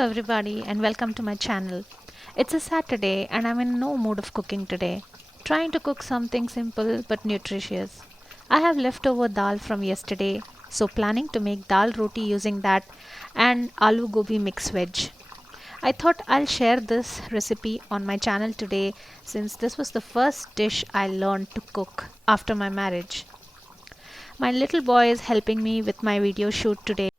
everybody and welcome to my channel. It's a Saturday and I'm in no mood of cooking today. Trying to cook something simple but nutritious. I have leftover dal from yesterday, so planning to make dal roti using that and aloo gobi mix veg. I thought I'll share this recipe on my channel today since this was the first dish I learned to cook after my marriage. My little boy is helping me with my video shoot today.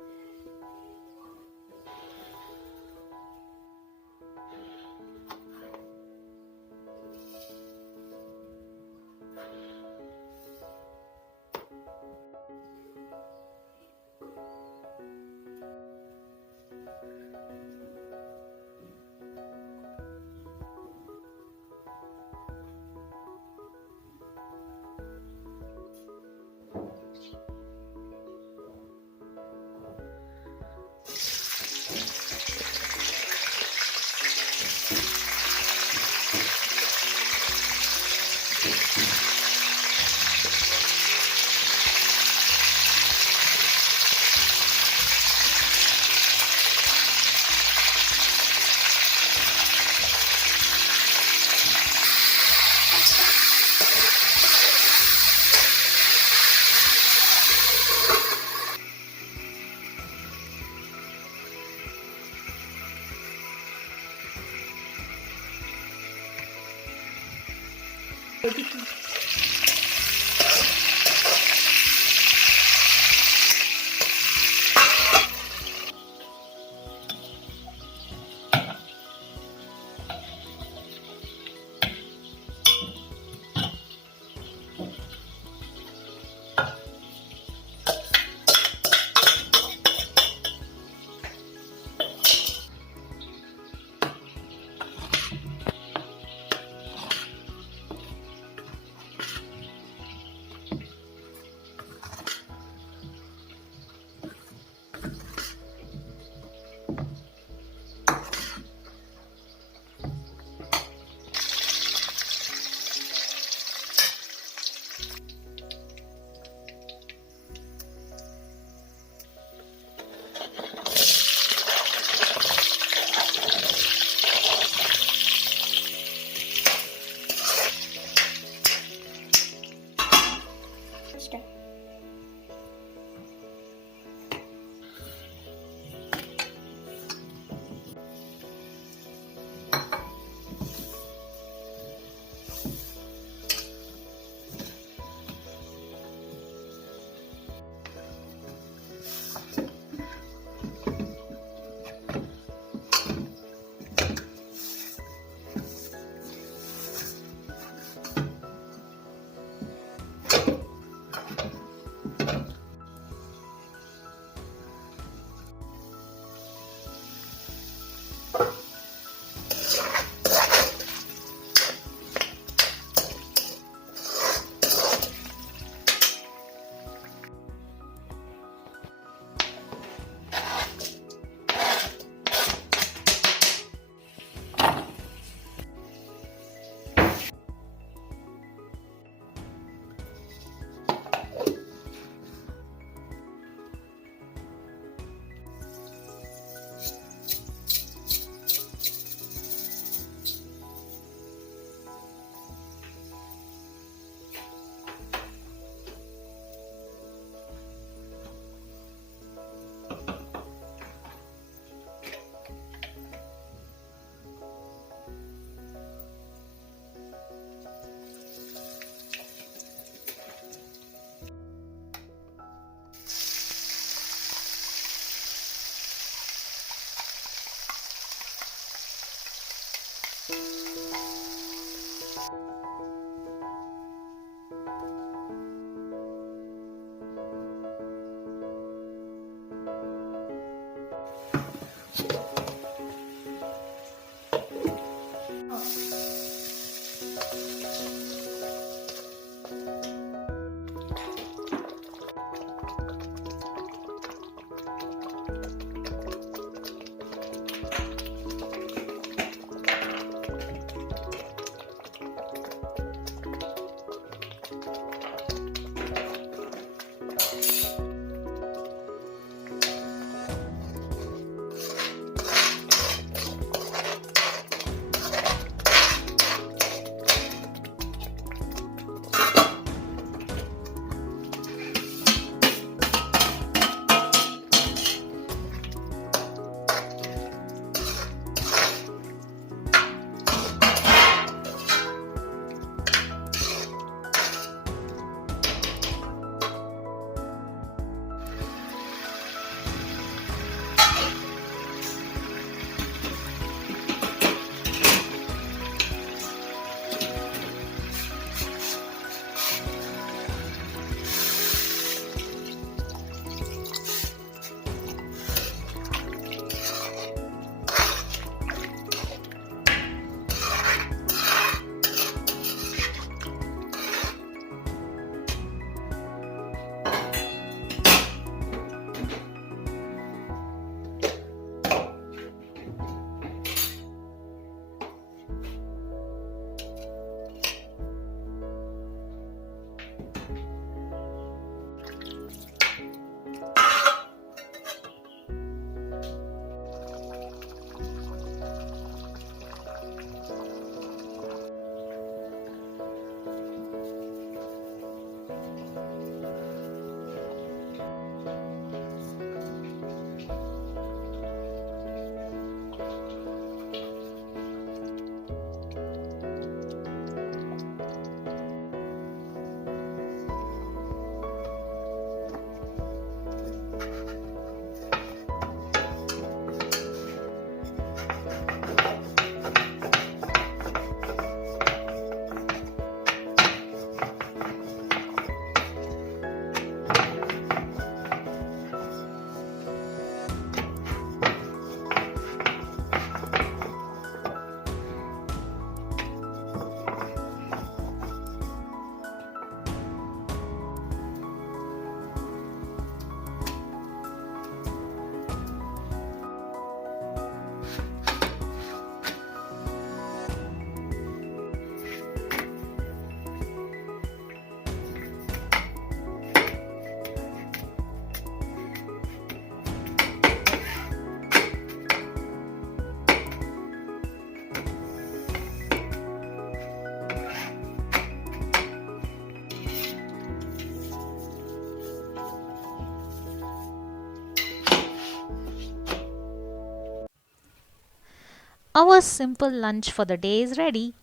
Our simple lunch for the day is ready.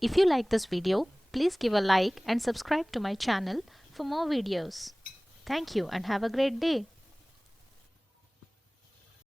If you like this video, please give a like and subscribe to my channel for more videos. Thank you and have a great day.